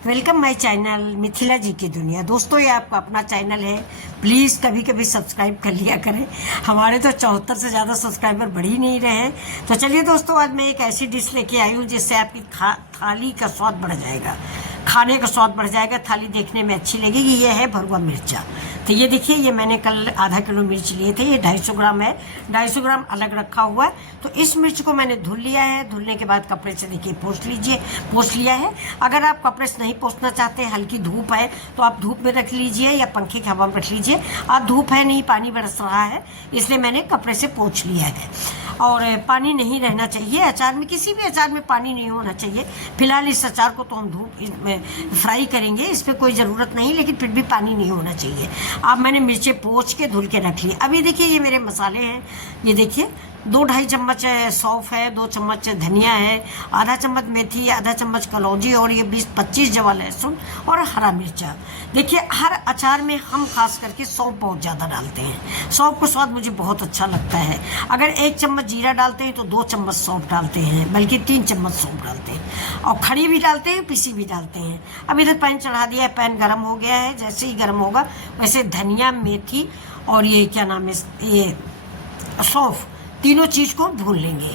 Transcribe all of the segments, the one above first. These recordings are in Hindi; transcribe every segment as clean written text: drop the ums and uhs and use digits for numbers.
वेलकम माय चैनल मिथिला जी की दुनिया। दोस्तों, ये आपका अपना चैनल है, प्लीज़ कभी कभी सब्सक्राइब कर लिया करें। हमारे तो 74 से ज़्यादा सब्सक्राइबर बढ़ ही नहीं रहे हैं। तो चलिए दोस्तों, आज मैं एक ऐसी डिश लेके आई हूँ जिससे आपकी थाली का स्वाद बढ़ जाएगा, खाने का स्वाद बढ़ जाएगा, थाली देखने में अच्छी लगेगी। ये है भरुआ मिर्चा। तो ये देखिए, ये मैंने कल आधा किलो मिर्च लिए थे, ये 250 ग्राम है, 250 ग्राम अलग रखा हुआ है। तो इस मिर्च को मैंने धुल लिया है। धुलने के बाद कपड़े से देखिए पोंछ लिया है। अगर आप कपड़े से नहीं पोंछना चाहते, हल्की धूप है तो आप धूप में रख लीजिए या पंखे की हवा में रख लीजिए। आप धूप है नहीं, पानी बरस रहा है, इसलिए मैंने कपड़े से पोंछ लिया है। और पानी नहीं रहना चाहिए अचार में, किसी भी अचार में पानी नहीं होना चाहिए। फिलहाल इस अचार को तो हम धूप में फ्राई करेंगे, इस पर कोई ज़रूरत नहीं, लेकिन फिर भी पानी नहीं होना चाहिए। अब मैंने मिर्चें पोंछ के धुल के रख ली। अब ये देखिए, ये मेरे मसाले हैं। ये देखिए, 2-2.5 चम्मच सौंफ है, 2 चम्मच धनिया है, आधा चम्मच मेथी, आधा चम्मच कलौंजी और ये 20-25 जवा लहसुन और हरा मिर्चा। देखिए, हर अचार में हम खास करके सौंफ बहुत ज़्यादा डालते हैं। सौंफ का स्वाद मुझे बहुत अच्छा लगता है। अगर 1 चम्मच जीरा डालते हैं तो 2 चम्मच सौंफ डालते हैं, बल्कि 3 चम्मच सौंफ डालते हैं। और खड़ी भी डालते हैं, पिसी भी डालते हैं। अब इधर पैन चढ़ा दिया है, पैन गर्म हो गया है। जैसे ही गर्म होगा वैसे धनिया, मेथी और ये क्या नाम है, ये सौंफ, तीनों चीज़ को भून लेंगे। ये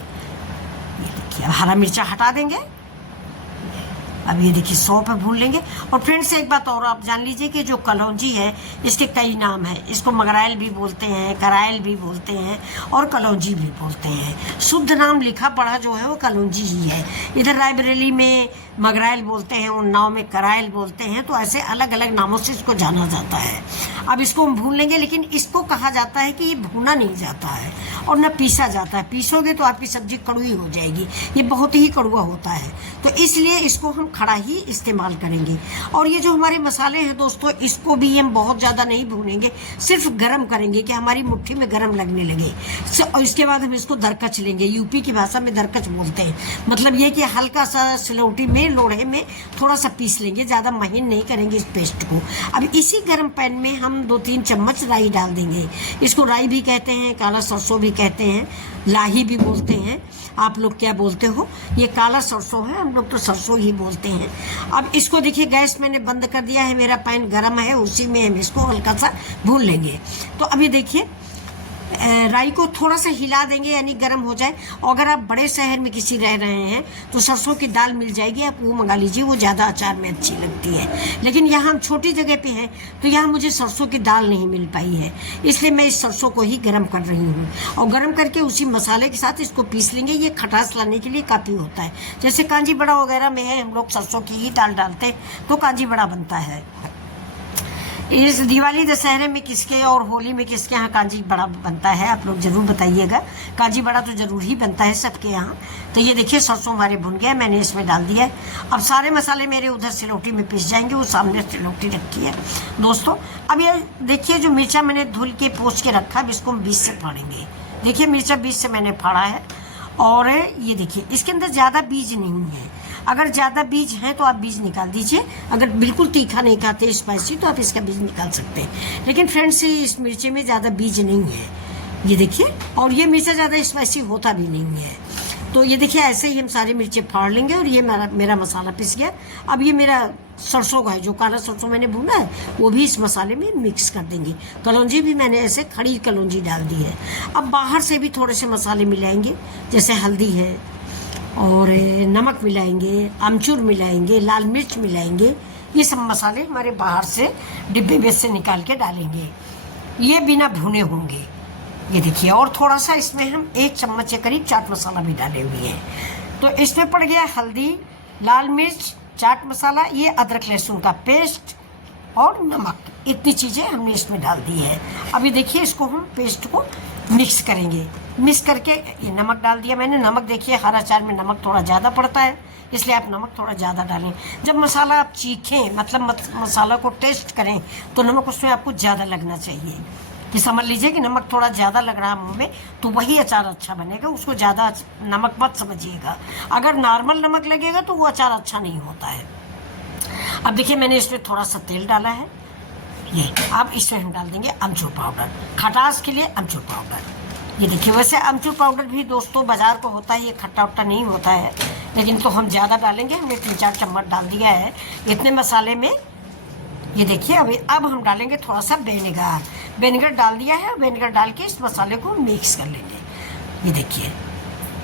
देखिए, अब हरा मिर्चा हटा देंगे। अब ये देखिए, सौंफ भून लेंगे। और फ्रेंड्स, एक बात और आप जान लीजिए कि जो कलौंजी है, इसके कई नाम हैं। इसको मगराइल भी बोलते हैं, कराइल भी बोलते हैं और कलौंजी भी बोलते हैं। शुद्ध नाम लिखा पढ़ा जो है वो कलौंजी ही है। इधर रायबरेली में मगराइल बोलते हैं, उन्नाव में कराइल बोलते हैं। तो ऐसे अलग अलग नामों से इसको जाना जाता है। अब इसको हम भून लेंगे, लेकिन इसको कहा जाता है कि ये भूना नहीं जाता है और न पीसा जाता है। पीसोगे तो आपकी सब्जी कड़वी हो जाएगी, ये बहुत ही कड़वा होता है। तो इसलिए इसको हम खड़ा ही इस्तेमाल करेंगे। और ये जो हमारे मसाले हैं दोस्तों, इसको भी हम बहुत ज़्यादा नहीं भूनेंगे, सिर्फ गरम करेंगे कि हमारी मुट्ठी में गरम लगने लगे। और इसके बाद हम इसको दरकच लेंगे। यूपी की भाषा में दरकच बोलते हैं। मतलब ये कि हल्का सा सिलौटी में, लोढ़े में थोड़ा सा पीस लेंगे, ज़्यादा महीन नहीं करेंगे इस पेस्ट को। अब इसी गर्म पैन में हम 2-3 चम्मच राई डाल देंगे। इसको राई भी कहते हैं, काला सरसों भी कहते हैं, लाही भी बोलते हैं। आप लोग क्या बोलते हो? ये काला सरसों है, हम लोग तो सरसों ही बोलते हैं। अब इसको देखिए, गैस मैंने बंद कर दिया है, मेरा पैन गर्म है, उसी में हम इसको हल्का सा भून लेंगे। तो अभी देखिए, राई को थोड़ा सा हिला देंगे, यानी गर्म हो जाए। और अगर आप बड़े शहर में किसी रह रहे हैं तो सरसों की दाल मिल जाएगी, आप वो मंगा लीजिए, वो ज़्यादा अचार में अच्छी लगती है। लेकिन यहाँ हम छोटी जगह पे हैं तो यहाँ मुझे सरसों की दाल नहीं मिल पाई है, इसलिए मैं इस सरसों को ही गर्म कर रही हूँ। और गर्म करके उसी मसाले के साथ इसको पीस लेंगे। ये खटास लाने के लिए काफ़ी होता है। जैसे कांजी बड़ा वगैरह में है, हम लोग सरसों की ही दाल डालते हैं तो कांजी बड़ा बनता है। इस दिवाली दशहरे में किसके और होली में किसके यहाँ कांजी बड़ा बनता है, आप लोग ज़रूर बताइएगा। कांजी बड़ा तो ज़रूर ही बनता है सबके यहाँ। तो ये देखिए, सरसों हमारे भुन गया, मैंने इसमें डाल दिया है। अब सारे मसाले मेरे उधर सिलौटी में पिस जाएंगे, वो सामने सिलौटी रखी है दोस्तों। अब ये देखिए, जो मिर्चा मैंने धुल के पोंछ के रखा है, इसको हम बीच से फाड़ेंगे। देखिए, मिर्चा बीच से मैंने फाड़ा है। और ये देखिए, इसके अंदर ज़्यादा बीज नहीं है। अगर ज़्यादा बीज हैं तो आप बीज निकाल दीजिए। अगर बिल्कुल तीखा नहीं खाते, स्पाइसी, तो आप इसका बीज निकाल सकते हैं। लेकिन फ्रेंड्स, इस मिर्चे में ज़्यादा बीज नहीं है, ये देखिए। और ये मिर्चा ज़्यादा स्पाइसी होता भी नहीं है। तो ये देखिए, ऐसे ही हम सारे मिर्चे फाड़ लेंगे। और ये मेरा मसाला पिस गया। अब ये मेरा सरसों का है, जो काला सरसों मैंने भूना है, वो भी इस मसाले में मिक्स कर देंगे। कलौंजी भी मैंने ऐसे खड़ी कलौंजी डाल दी है। अब बाहर से भी थोड़े से मसाले मिलाएंगे, जैसे हल्दी है और नमक मिलाएंगे, अमचूर मिलाएंगे, लाल मिर्च मिलाएंगे। ये सब मसाले हमारे बाहर से डिब्बे में से निकाल के डालेंगे। ये बिना भुने होंगे। ये देखिए, और थोड़ा सा इसमें हम 1 चम्मच के करीब चाट मसाला भी डाले हुए हैं। तो इसमें पड़ गया हल्दी, लाल मिर्च, चाट मसाला, ये अदरक लहसुन का पेस्ट और नमक। इतनी चीज़ें हमने इसमें डाल दी है। अभी देखिए, इसको हम पेस्ट को मिक्स करेंगे। मिक्स करके ये नमक डाल दिया मैंने। नमक देखिए, हर अचार में नमक थोड़ा ज़्यादा पड़ता है, इसलिए आप नमक थोड़ा ज़्यादा डालें। जब मसाला आप चीखें, मतलब मसाला को टेस्ट करें, तो नमक उसमें आपको ज़्यादा लगना चाहिए। कि समझ लीजिए कि नमक थोड़ा ज़्यादा लग रहा है मुँह में, तो वही अचार अच्छा बनेगा। उसको ज़्यादा नमक मत समझिएगा। अगर नॉर्मल नमक लगेगा तो वो अचार अच्छा नहीं होता है। अब देखिए, मैंने इसमें थोड़ा सा तेल डाला है। ये अब इसमें हम डाल देंगे अमचूर पाउडर, खटास के लिए अमचूर पाउडर। ये देखिए, वैसे अमचूर पाउडर भी दोस्तों बाजार को होता है, ये खट्टा उट्टा नहीं होता है। लेकिन तो हम ज़्यादा डालेंगे, हमने 3-4 चम्मच डाल दिया है इतने मसाले में। ये देखिए अब हम डालेंगे थोड़ा सा विनेगर डाल दिया है। विनेगर डाल के इस मसाले को मिक्स कर लेंगे। ये देखिए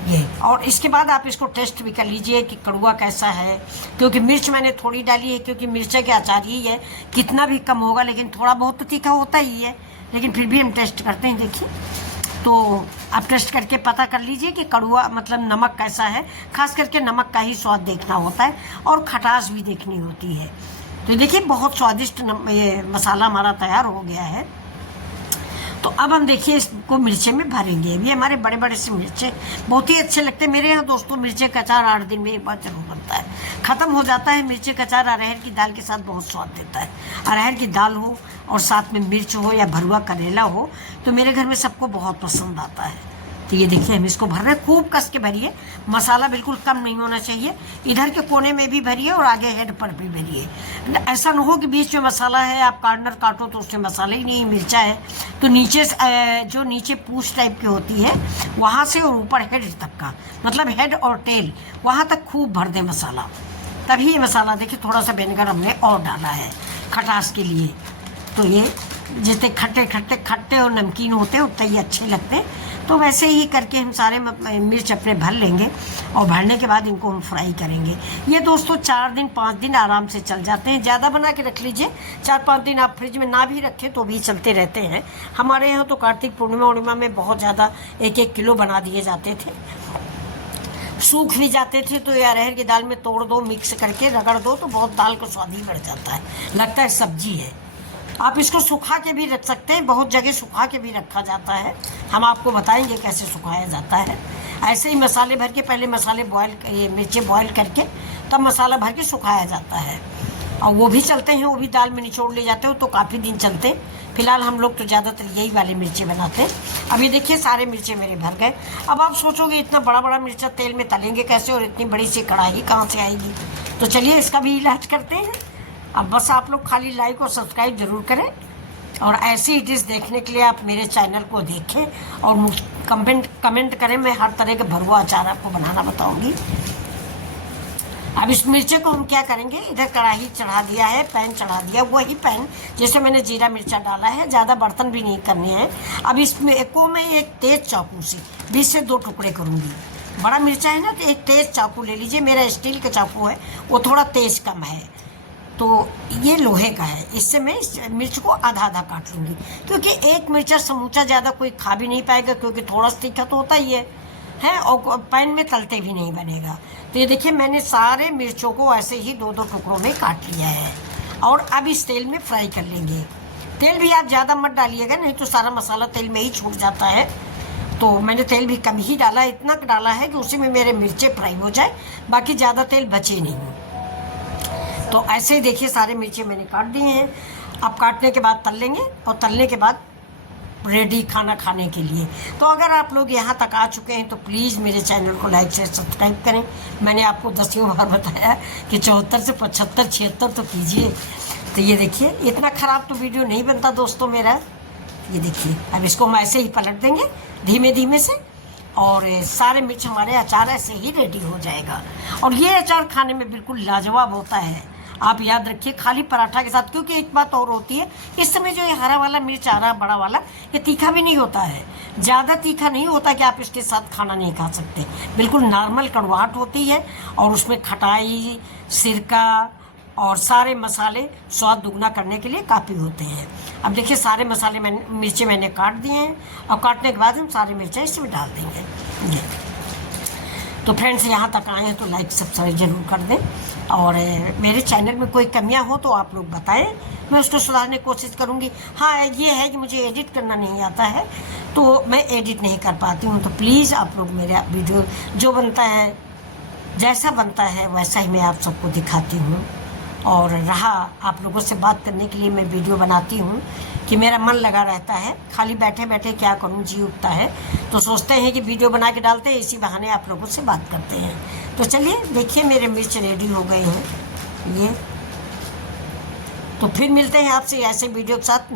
ये, और इसके बाद आप इसको टेस्ट भी कर लीजिए कि कड़वा कैसा है, क्योंकि मिर्च मैंने थोड़ी डाली है, क्योंकि मिर्चा के अचार ही है, कितना भी कम होगा लेकिन थोड़ा बहुत तो तीखा होता ही है, लेकिन फिर भी हम टेस्ट करते हैं। देखिए तो आप टेस्ट करके पता कर लीजिए कि कड़वा मतलब नमक कैसा है। खास करके नमक का ही स्वाद देखना होता है और खटास भी देखनी होती है। तो देखिए बहुत स्वादिष्ट ये मसाला हमारा तैयार हो गया है। तो अब हम देखिए इसको मिर्चे में भरेंगे। ये हमारे बड़े बड़े से मिर्चे बहुत ही अच्छे लगते हैं। मेरे यहाँ दोस्तों मिर्चे का अचार 8 दिन में एक बार जरूर बनता है, ख़त्म हो जाता है। मिर्चे का अचार अरहर की दाल के साथ बहुत स्वाद देता है। अरहर की दाल हो और साथ में मिर्च हो या भरुआ करेला हो तो मेरे घर में सबको बहुत पसंद आता है। तो ये देखिए हम इसको भर रहे हैं, खूब कस के भरिए, मसाला बिल्कुल कम नहीं होना चाहिए। इधर के कोने में भी भरिए और आगे हेड पर भी भरिए। ऐसा ना हो कि बीच में मसाला है, आप कार्नर काटो तो उसमें मसाला ही नहीं, मिर्चा है। तो नीचे जो नीचे पूंछ टाइप की होती है वहाँ से और ऊपर हेड तक का, मतलब हेड और टेल वहाँ तक खूब भर दें मसाला। तभी ये मसाला देखिए थोड़ा सा विनेगर हमने और डाला है खटास के लिए। तो ये जितने खट्टे और नमकीन होते हैं उतने ही अच्छे लगते हैं। तो वैसे ही करके हम सारे मिर्च अपने भर लेंगे और भरने के बाद इनको हम फ्राई करेंगे। ये दोस्तों 4 दिन 5 दिन आराम से चल जाते हैं। ज़्यादा बना के रख लीजिए, 4-5 दिन आप फ्रिज में ना भी रखें तो भी चलते रहते हैं। हमारे यहाँ तो कार्तिक पूर्णिमा में बहुत ज़्यादा 1-1 किलो बना दिए जाते थे, सूख भी जाते थे। तो ये अरहर की दाल में तोड़ दो, मिक्स करके रगड़ दो तो बहुत दाल को स्वाद ही बढ़ जाता है, लगता है सब्जी है। आप इसको सुखा के भी रख सकते हैं, बहुत जगह सुखा के भी रखा जाता है। हम आपको बताएंगे कैसे सुखाया जाता है। ऐसे ही मसाले भर के पहले मसाले मिर्चें बॉयल करके तब मसाला भर के सुखाया जाता है। और वो भी चलते हैं, वो भी दाल में निचोड़ ले जाते हो तो काफ़ी दिन चलते हैं। फिलहाल हम लोग तो ज़्यादातर यही वाले मिर्चें बनाते हैं। अब ये देखिए सारे मिर्चें मेरे भर गए। अब आप सोचोगे इतना बड़ा बड़ा मिर्चा तेल में तलेंगे कैसे और इतनी बड़ी सी कढ़ाई कहाँ से आएगी। तो चलिए इसका भी इलाज करते हैं। अब बस आप लोग खाली लाइक और सब्सक्राइब ज़रूर करें और ऐसी डिश देखने के लिए आप मेरे चैनल को देखें और कमेंट करें। मैं हर तरह के भरुआ अचार आपको बनाना बताऊंगी। अब इस मिर्चे को हम क्या करेंगे, इधर कढ़ाई चढ़ा दिया है, पैन चढ़ा दिया, वही पैन जैसे मैंने जीरा मिर्चा डाला है, ज़्यादा बर्तन भी नहीं करने हैं। अब इसमें को मैं एक तेज़ चाकू से 20 से 2 टुकड़े करूँगी। बड़ा मिर्चा है ना तो एक तेज़ चाकू ले लीजिए। मेरा स्टील का चाकू है, वो थोड़ा तेज़ कम है, तो ये लोहे का है। इससे मैं इस मिर्च को आधा आधा काट लूँगी, क्योंकि एक मिर्चा समूचा ज़्यादा कोई खा भी नहीं पाएगा, क्योंकि थोड़ा सा तीखा तो होता ही है और पैन में तलते भी नहीं बनेगा। तो ये देखिए मैंने सारे मिर्चों को ऐसे ही 2-2 टुकड़ों में काट लिया है और अब इस तेल में फ्राई कर लेंगे। तेल भी आप ज़्यादा मत डालिएगा, नहीं तो सारा मसाला तेल में ही छूट जाता है। तो मैंने तेल भी कम ही डाला, इतना डाला है कि उसी में मेरे मिर्चे फ्राई हो जाए, बाकी ज़्यादा तेल बचे नहीं। तो ऐसे ही देखिए सारे मिर्चे मैंने काट दिए हैं। अब काटने के बाद तल लेंगे और तलने के बाद रेडी खाना खाने के लिए। तो अगर आप लोग यहाँ तक आ चुके हैं तो प्लीज़ मेरे चैनल को लाइक से सब्सक्राइब करें। मैंने आपको 10वीं बार बताया कि 74 से 75 76 तो कीजिए। तो ये देखिए इतना ख़राब तो वीडियो नहीं बनता दोस्तों मेरा। ये देखिए अब इसको हम ऐसे ही पलट देंगे धीमे धीमे से और सारे मिर्च हमारे अचार ऐसे ही रेडी हो जाएगा। और ये अचार खाने में बिल्कुल लाजवाब होता है, आप याद रखिए, खाली पराठा के साथ। क्योंकि एक बात और होती है, इस समय जो ये हरा वाला मिर्च आ रहा है बड़ा वाला, ये तीखा भी नहीं होता है, ज़्यादा तीखा नहीं होता कि आप इसके साथ खाना नहीं खा सकते। बिल्कुल नॉर्मल कड़वाहट होती है और उसमें खटाई, सिरका और सारे मसाले स्वाद दुगना करने के लिए काफ़ी होते हैं। अब देखिए सारे मसाले मिर्चें मैंने काट दिए हैं और काटने के बाद हम सारे मिर्चें इसमें डाल देंगे। तो फ्रेंड्स यहाँ तक आए हैं तो लाइक सब्सक्राइब जरूर कर दें और मेरे चैनल में कोई कमियां हो तो आप लोग बताएं, मैं उसको सुधारने की कोशिश करूँगी। हाँ ये है कि मुझे एडिट करना नहीं आता है तो मैं एडिट नहीं कर पाती हूँ। तो प्लीज़ आप लोग मेरा वीडियो जो बनता है, जैसा बनता है वैसा ही मैं आप सबको दिखाती हूँ। और रहा आप लोगों से बात करने के लिए मैं वीडियो बनाती हूँ कि मेरा मन लगा रहता है, खाली बैठे बैठे क्या करूँ, जी उठता है तो सोचते हैं कि वीडियो बना के डालते हैं, इसी बहाने आप लोगों से बात करते हैं। तो चलिए देखिए मेरे मिर्च रेडी हो गए हैं ये। तो फिर मिलते हैं आपसे ऐसे वीडियो के साथ।